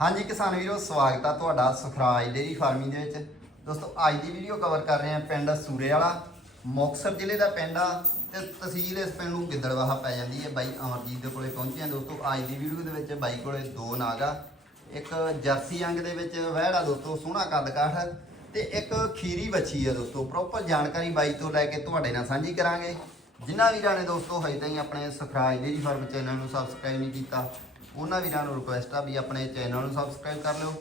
ਹਾਂਜੀ ਕਿਸਾਨ ਵੀਰੋ, ਸਵਾਗਤ ਆ ਤੁਹਾਡਾ ਸੁਖਰਾਜ ਡੇਰੀ ਫਾਰਮਿੰਗ ਦੇ ਵਿੱਚ। ਦੋਸਤੋ, ਅੱਜ ਦੀ ਵੀਡੀਓ ਕਵਰ ਕਰ ਰਹੇ ਹਾਂ ਪਿੰਡ ਸੂਰੇ ਵਾਲਾ, ਮੁਕਤਸਰ ਜ਼ਿਲ੍ਹੇ ਦਾ ਪਿੰਡ ਆ ਤੇ ਤਹਿਸੀਲ ਇਸ ਪਿੰਡ ਨੂੰ ਗਿੱਦੜਵਾਹਾ ਪੈ ਜਾਂਦੀ ਹੈ ਬਾਈ ਅਮਰਜੀਤ ਦੇ ਕੋਲੇ ਪਹੁੰਚੇ ਹਾਂ। ਦੋਸਤੋ, ਅੱਜ ਦੀ ਵੀਡੀਓ ਦੇ ਵਿੱਚ ਬਾਈ ਕੋਲੇ ਦੋ ਨਾਗ ਆ, ਇੱਕ ਜਰਸੀ ਅੰਗ ਦੇ ਵਿੱਚ ਵਹਿੜਾ ਦੋਸਤੋ, ਸੋਹਣਾ ਕੱਦ ਕਾਠ ਤੇ ਇੱਕ ਖੀਰੀ ਬੱਚੀ ਆ ਦੋਸਤੋ। ਪ੍ਰੋਪਰ ਜਾਣਕਾਰੀ ਬਾਈ ਤੋਂ ਲੈ ਕੇ ਤੁਹਾਡੇ ਨਾਲ ਸਾਂਝੀ ਕਰਾਂਗੇ। ਜਿਨ੍ਹਾਂ ਵੀਰਾਂ ਨੇ ਦੋਸਤੋ, ਹਜੇ ਤਾਈਂ ਆਪਣੇ ਸੁਖਰਾਜ ਡੇਰੀ ਫਾਰਮ ਚੈਨਲ ਨੂੰ ਸਬਸਕ੍ਰਾਈਬ ਨਹੀਂ ਕੀਤਾ ਉਹਨਾਂ ਵੀਰਾਂ ਨੂੰ ਰਿਕੁਐਸਟ ਆ ਵੀ ਆਪਣੇ ਚੈਨਲ ਨੂੰ ਸਬਸਕ੍ਰਾਈਬ ਕਰ ਲਿਓ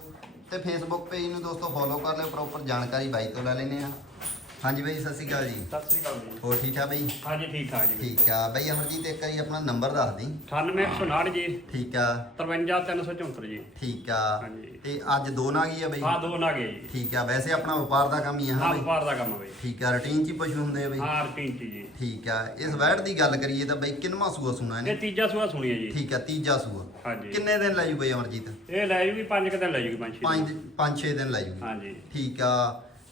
ਤੇ ਫੇਸਬੁੱਕ ਪੇਜ ਨੂੰ ਦੋਸਤੋ ਫੋਲੋ ਕਰ ਲਿਓ ਪ੍ਰੋਪਰ ਜਾਣਕਾਰੀ ਬਾਈ ਤੋਂ ਲੈ ਲੈਨੇ ਆ ਹਾਂਜੀ ਬਾਈ ਸਤਿ ਸ਼੍ਰੀ ਅਕਾਲ ਜੀ। ਸਤਿ ਸ੍ਰੀ ਅਕਾਲ ਜੀ। ਹੋਰ ਠੀਕ ਆ ਬਾਈ? ਹਾਂਜੀ ਠੀਕ ਠਾਕ ਜੀ ਠੀਕ ਆ। ਬਾਈ ਅਮਰਜੀਤ ਇੱਕ ਵਾਰੀ ਆਪਣਾ ਨੰਬਰ ਦੱਸ ਦੀ। 9859 ਜੀ। ਠੀਕ ਆ। 53374 ਜੀ। ਠੀਕ ਆ। ਹਾਂਜੀ। ਤੇ ਅੱਜ ਦੋ ਨਾਗ ਹੀ ਆ ਬਾਈ? ਹਾਂ ਦੋ ਨਾਗੇ ਜੀ। ਠੀਕ ਆ। ਵੈਸੇ ਆਪਣਾ ਵਪਾਰ ਦਾ ਕੰਮ ਹੀ ਆ ਹਾਂ ਹਾਂ ਬਾਈ? ਵਪਾਰ ਦਾ ਕੰਮ ਬਈ। ਠੀਕ ਆ। ਰੁਟੀਨ ਚ ਹੀ ਪਸ਼ੂ ਹੁੰਦੇ ਆ ਬਾਈ? ਹਾਂ ਰੁਟੀਨ ਚ ਜੀ। ਠੀਕ ਆ। ਇਸ ਵੈੜ ਦੀ ਗੱਲ ਕਰੀਏ ਤਾਂ ਬਾਈ ਕਿੰਨਵਾਂ ਸੂਆ ਸੁਣਾ ਇਹ ਇਹਨੇ ਤੀਜਾ ਸੂਆ ਸੁਣੀ ਹੈ ਜੀ। ਠੀਕ ਆ ਤੀਜਾ ਸੂਆ। ਹਾਂਜੀ। ਕਿੰਨੇ ਦਿਨ ਲੈ ਜੂ ਬਾਈ ਅਮਰਜੀਤ? ਇਹ ਲੈ ਜੂਗੀ ਪੰਜ ਕੁ ਦਿਨ ਲੈ ਜੂਗੀ ਪੰਜ ਛੇ ਪੰਜ ਪੰਜ 6 ਦਿਨ ਲੈ ਜੂ ਹਾਂਜੀ। ਠੀਕ ਆ।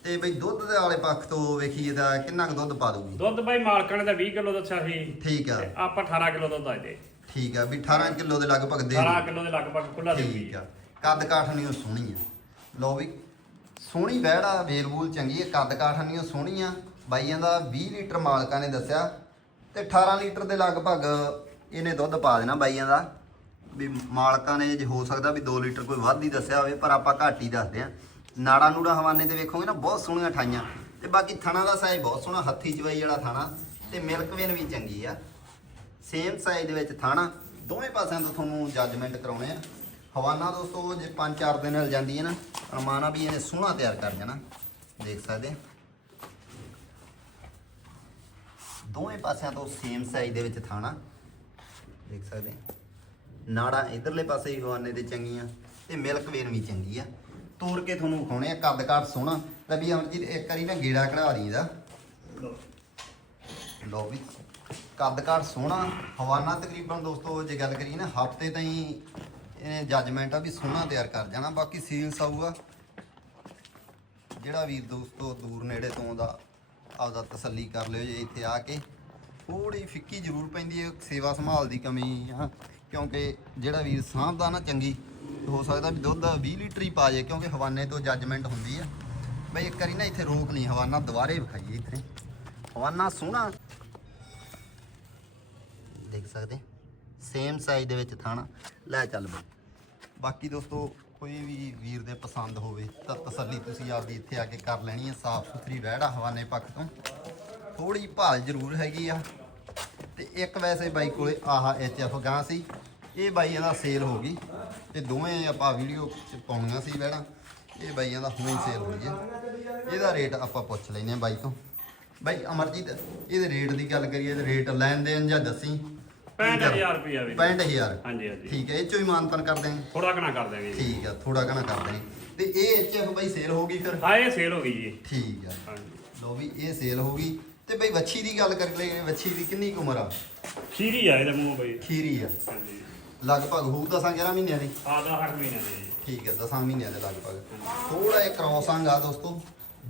ਤੇ ਬਈ ਦੁੱਧ ਦੇ ਵਾਲੇ ਪੱਖ ਤੋਂ ਵੇਖੀਏ ਤਾਂ ਕਿੰਨਾ ਕੁ ਦੁੱਧ ਪਾ ਦੂਗੀ ਦੁੱਧ ਬਾਈ ਮਾਲਕਾਂ ਨੇ ਤਾਂ 20 ਕਿਲੋ ਦੱਸਿਆ ਸੀ। ਠੀਕ ਆ। ਤੇ ਆਪਾਂ 18 ਕਿਲੋ ਦੁੱਧ ਆ ਦੇ ਠੀਕ ਆ ਵੀ 18 ਕਿਲੋ ਦੇ ਲਗਭਗ ਦੇ 18 ਦੂ। ਕਿਲੋ ਦੇ ਲਗਭਗ ਖੁੱਲਾ ਦੇ ਠੀਕ ਆ। ਕੱਦ ਕਾਠ ਨਹੀਂ ਉਹ ਸੋਹਣੀ ਆ। ਲਓ ਵੀ ਸੋਹਣੀ ਵਹਿੜ ਆ ਵੇਲ-ਵੂਲ ਚੰਗੀ ਆ ਕੱਦ ਕਾਠ ਨਹੀਂ ਉਹ ਸੋਹਣੀ ਆ। ਬਾਈਆਂ ਦਾ 20 ਲੀਟਰ ਮਾਲਕਾਂ ਨੇ ਦੱਸਿਆ ਤੇ 18 ਲੀਟਰ ਦੇ ਲਗਭਗ ਇਹਨੇ ਦੁੱਧ ਪਾ ਦੇਣਾ ਬਾਈਆਂ ਦਾ। ਵੀ ਮਾਲਕਾਂ ਨੇ ਜੇ ਹੋ ਸਕਦਾ ਵੀ 2 ਲੀਟਰ ਕੋਈ ਵੱਧ ਹੀ ਦੱਸਿਆ ਹੋਵੇ ਪਰ ਆਪਾਂ ਘੱਟ ਹੀ ਦੱਸਦੇ ਆ। ਨਾੜਾ ਨੂੜਾ ਹਵਾਨੇ ਤੇ ਵੇਖੋਗੇ ਨਾ, ਬਹੁਤ ਸੋਹਣੀਆਂ ਠਾਈਆਂ। ਤੇ ਬਾਕੀ ਥਣਾ ਦਾ ਸਾਈਜ਼ ਬਹੁਤ ਸੋਹਣਾ, ਹੱਥੀ ਚਵਾਈ ਵਾਲਾ ਥਾਣਾ। ਤੇ ਮਿਲਕ ਵੇਨ ਵੀ ਚੰਗੀ ਆ। ਸੇਮ ਸਾਈਜ਼ ਦੇ ਵਿੱਚ ਥਾਣਾ। ਦੋਵੇਂ ਪਾਸਿਆਂ ਤੋਂ ਤੁਹਾਨੂੰ ਜੱਜਮੈਂਟ ਕਰਾਉਣੇ ਆ। ਹਵਾਨਾ ਦੋਸਤੋ, ਜੇ 5-4 ਦਿਨ ਹਲ ਜਾਂਦੀ ਹੈ ਨਾ, ਅਰਮਾਨਾ ਵੀ ਇਹਨੇ ਸੋਹਣਾ ਤਿਆਰ ਕਰ ਜਾਣਾ ਦੇਖ ਸਕਦੇ ਆ। ਦੋਵੇਂ ਪਾਸਿਆਂ ਤੋਂ ਸੇਮ ਸਾਈਜ਼ ਦੇ ਵਿੱਚ ਥਾਣਾ। ਦੇਖ ਸਕਦੇ ਆ। ਨਾੜਾਂ ਇਧਰਲੇ ਪਾਸੇ ਵੀ ਹਵਾਨੇ 'ਤੇ ਚੰਗੀਆਂ, ਤੇ ਮਿਲਕ ਵੇਨ ਵੀ ਚੰਗੀ ਆ। ਤੋੜ ਕੇ ਤੁਹਾਨੂੰ ਵਿਖਾਉਣੇ ਆ ਕੱਦ ਕਾਠ ਸੋਹਣਾ। ਤਾਂ ਵੀ ਅਮਰਜੀਤ ਇੱਕ ਵਾਰੀ ਨਾ ਗੇੜਾ ਕਢਾ ਦੀ ਇਹਦਾ। ਲਓ। ਵੀ ਕੱਦ ਕਾਠ ਸੋਹਣਾ। ਹਵਾਨਾ ਤਕਰੀਬਨ ਦੋਸਤੋ ਜੇ ਗੱਲ ਕਰੀਏ ਨਾ ਹਫ਼ਤੇ ਤਾਈਂ ਇਹ ਜੱਜਮੈਂਟ ਆ ਵੀ ਸੋਹਣਾ ਤਿਆਰ ਕਰ ਜਾਣਾ ਬਾਕੀ ਸੀਲਸ ਆਊਗਾ। ਜਿਹੜਾ ਵੀਰ ਦੋਸਤੋ ਦੂਰ ਨੇੜੇ ਤੋਂ ਆਉਂਦਾ ਆਪਦਾ ਤਸੱਲੀ ਕਰ ਲਿਓ ਜੇ ਇੱਥੇ ਆ ਕੇ। ਥੋੜੀ ਫਿੱਕੀ ਜ਼ਰੂਰ ਪੈਂਦੀ ਹੈ ਸੇਵਾ ਸੰਭਾਲ ਦੀ ਕਮੀ ਕਿਉਂਕਿ ਜਿਹੜਾ ਵੀਰ ਸਾਂਭਦਾ ਨਾ ਚੰਗੀ ਹੋ ਸਕਦਾ ਵੀ ਦੁੱਧ 20 ਲੀਟਰ ਹੀ ਪਾ ਜੇ, ਕਿਉਂਕਿ ਹਵਾਨੇ ਤੋਂ ਜੱਜਮੈਂਟ ਹੁੰਦੀ ਆ। ਬਈ ਇੱਕ ਵਾਰੀ ਨਾ ਇੱਥੇ ਰੋਕ ਨਹੀਂ, ਹਵਾਨਾ ਦੁਬਾਰੇ ਵਿਖਾਈਏ ਇੱਥੇ ਹਵਾਨਾ ਸੋਹਣਾ। ਦੇਖ ਸਕਦੇ? ਸੇਮ ਸਾਈਜ਼ ਦੇ ਵਿੱਚ ਥਾਣਾ। ਲੈ ਚੱਲ ਬਈ। ਬਾਕੀ ਦੋਸਤੋ, ਕੋਈ ਵੀ ਵੀਰ ਦੇ ਪਸੰਦ ਹੋਵੇ, ਤਾਂ ਤਸੱਲੀ ਤੁਸੀਂ ਆਪਦੀ ਇੱਥੇ ਆ ਕੇ ਕਰ ਲੈਣੀ ਹੈ ਸਾਫ਼ ਸੁਥਰੀ ਵਹਿੜਾ ਹਵਾਨੇ ਪੱਖ ਤੋਂ। ਥੋੜੀ ਭਾਲ ਜ਼ਰੂਰ ਹੈਗੀ ਆ। ਤੇ ਇੱਕ ਵੈਸੇ ਬਾਈ ਕੋਲੇ ਆਹਾ ਐਚ ਐਫ ਗਾਂ ਸੀ। ਇਹ ਬਾਈਆਂ ਦਾ ਸੇਲ ਹੋ ਗਈ ਤੇ ਦੋਵੇਂ ਆਪਾਂ ਵੀਡੀਓ ਚ ਪਾਉਣੀਆਂ ਸੀ ਵਹਿੜਾਂ ਇਹ ਬਾਈਆਂ ਦਾ ਹੁਣੇ ਸੇਲ ਹੋ ਗਿਆ ਇਹਦਾ ਰੇਟ ਆਪਾਂ ਪੁੱਛ ਲੈਨੇ ਆ ਬਾਈ ਤੋਂ। ਬਾਈ ਅਮਰਜੀਤ ਇਹਦੇ ਰੇਟ ਦੀ ਗੱਲ ਕਰੀਏ ਇਹਦੇ ਰੇਟ ਲੈਣ ਦੇਣ ਜਾਂ ਦੱਸੀ? 65000 ਰੁਪਇਆ ਵੀ। 65000 ਹਾਂਜੀ ਹਾਂਜੀ। ਠੀਕ ਹੈ ਇਹ ਚੋਂ ਹੀ ਮਾਨਤਨ ਕਰ ਦਿਆਂਗੇ ਥੋੜਾ ਘਣਾ ਕਰ ਦੇਵਾਂਗੇ ਜੀ। ਠੀਕ ਆ ਥੋੜਾ ਘਣਾ ਕਰ ਦਿਆਂਗੇ ਤੇ ਇਹ ਐਚ ਐਫ ਬਾਈ ਸੇਲ ਹੋ ਗਈ ਫਿਰ? ਹਾਂ ਇਹ ਸੇਲ ਹੋ ਗਈ ਜੀ। ਠੀਕ ਆ। ਹਾਂਜੀ। ਲੋ ਵੀ ਇਹ ਸੇਲ ਹੋ ਗਈ। ਤੇ ਬਈ ਵੱਛੀ ਦੀ ਗੱਲ ਕਰ ਲਈਏ ਵੱਛੀ ਦੀ ਕਿੰਨੀ ਕੁ ਉਮਰ ਆ? ਖੀਰੀ ਆ ਇਹਦਾ ਮੂੰਹ ਬਈ। ਖੀਰੀ ਆ। ਹਾਂਜੀ। ਲਗਭਗ ਹੋਊ ਦਸਾਂ 11 ਮਹੀਨਿਆਂ ਦੀ? ਆ ਦਾ 8 ਮਹੀਨੇ ਦੇ ਠੀਕ ਹੈ ਦਸਾਂ ਮਹੀਨਿਆਂ ਦੇ ਲਗਭਗ। ਥੋੜਾ ਜਿਹਾ ਕ੍ਰੋਸ ਅੰਗ ਆ ਦੋਸਤੋ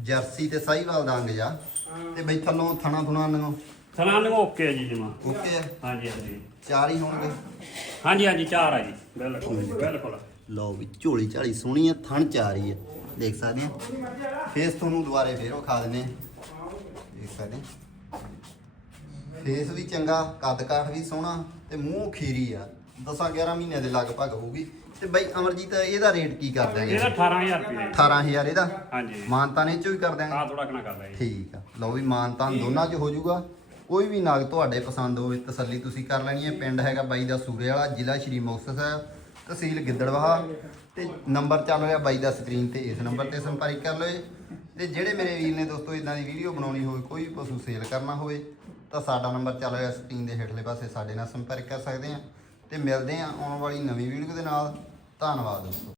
ਜਰਸੀ ਤੇ ਸਾਹੀਵਾਲ ਦਾ ਅੰਗ ਜਾ ਤੇ ਬਈ ਥੱਲੋਂ ਥਣਾ ਥੁਣਾ ਨੂੰ ਸਲਾਮ ਨੂੰ ਓਕੇ ਆ ਜੀ ਜਮਾ। ਓਕੇ ਆ? ਹਾਂਜੀ ਹਾਂਜੀ। ਚਾਰ ਹੀ ਹੋਣਗੇ? ਹਾਂਜੀ ਹਾਂਜੀ ਚਾਰ ਆ ਜੀ। ਬਿਲਕੁਲ ਬਿਲਕੁਲ। ਲਓ ਵੀ ਝੋਲੀ ਝਾਲੀ ਸੋਹਣੀ ਆ ਥਣ ਚਾਰ ਹੀ ਆ। ਦੇਖ ਸਕਦੇ ਆ। ਫੇਸ ਤੁਹਾਨੂੰ ਦੁਬਾਰੇ ਫੇਰ ਵਿਖਾ ਦਿੰਨੇ ਦੇਖ ਸਕਦੇ ਫੇਸ ਵੀ ਚੰਗਾ ਕੱਦ ਕਾਠ ਵੀ ਸੋਹਣਾ ਤੇ ਮੂੰਹ ਖੀਰੀ ਆ। 10 11 ਮਹੀਨਿਆਂ ਦੇ ਲਗਭਗ ਹੋਊਗੀ। ਤੇ ਬਈ ਅਮਰਜੀਤ ਇਹਦਾ ਰੇਟ ਕੀ ਕਰ ਦਿਆਂਗੇ? ਇਹਦਾ 18000 ਰੁਪਏ 18000 ਇਹਦਾ? ਹਾਂਜੀ। ਮਾਨਤਾ ਨੇ ਚੋਂ ਹੀ ਕਰ ਦਿਆਂਗੇ। ਆ ਥੋੜਾ ਘਣਾ ਕਰ ਦੇਵਾਂਗੇ ਠੀਕ ਆ। ਲਓ ਵੀ ਮਾਨਤਾਨ ਦੋਨਾਂ 'ਚ ਹੋ ਜਾਊਗਾ। ਕੋਈ ਵੀ ਨਾਗ ਤੁਹਾਡੇ ਪਸੰਦ ਹੋਵੇ ਤਸੱਲੀ ਤੁਸੀਂ ਕਰ ਲੈਣੀ ਹੈ। ਪਿੰਡ ਹੈਗਾ ਬਾਈ ਦਾ ਸੂਰੇ ਵਾਲਾ ਜ਼ਿਲ੍ਹਾ ਸ਼੍ਰੀ ਮੁਕਤਸਰ ਸਾਹਿਬ ਤਹਿਸੀਲ ਗਿੱਦੜਵਾਹਾ। ਤੇ ਨੰਬਰ ਚੱਲ ਰਿਹਾ ਬਾਈ ਦਾ ਸਕਰੀਨ ਤੇ ਇਸ ਨੰਬਰ ਤੇ ਸੰਪਰਕ ਕਰ ਲਓ ਜੀ। ਤੇ ਜਿਹੜੇ ਮੇਰੇ ਵੀਰ ਨੇ ਦੋਸਤੋ ਇਦਾਂ ਦੀ ਵੀਡੀਓ ਬਣਾਉਣੀ ਹੋਵੇ ਕੋਈ ਵੀ ਪਸ਼ੂ ਸੇਲ ਕਰਨਾ ਹੋਵੇ ਤਾਂ ਸਾਡਾ ਨੰਬਰ ਚੱਲ ਰਿਹਾ ਸਕਰੀਨ ਦੇ ਹੇਠਲੇ ਪਾਸੇ। ਸਾਡੇ ਨਾਲ ਸੰਪਰਕ ਕਰ ਸਕਦੇ ਆ ਤੇ ਮਿਲਦੇ ਹਾਂ ਆਉਣ ਵਾਲੀ ਨਵੀਂ ਵੀਡੀਓ ਦੇ ਨਾਲ। ਧੰਨਵਾਦ ਦੋਸਤੋ।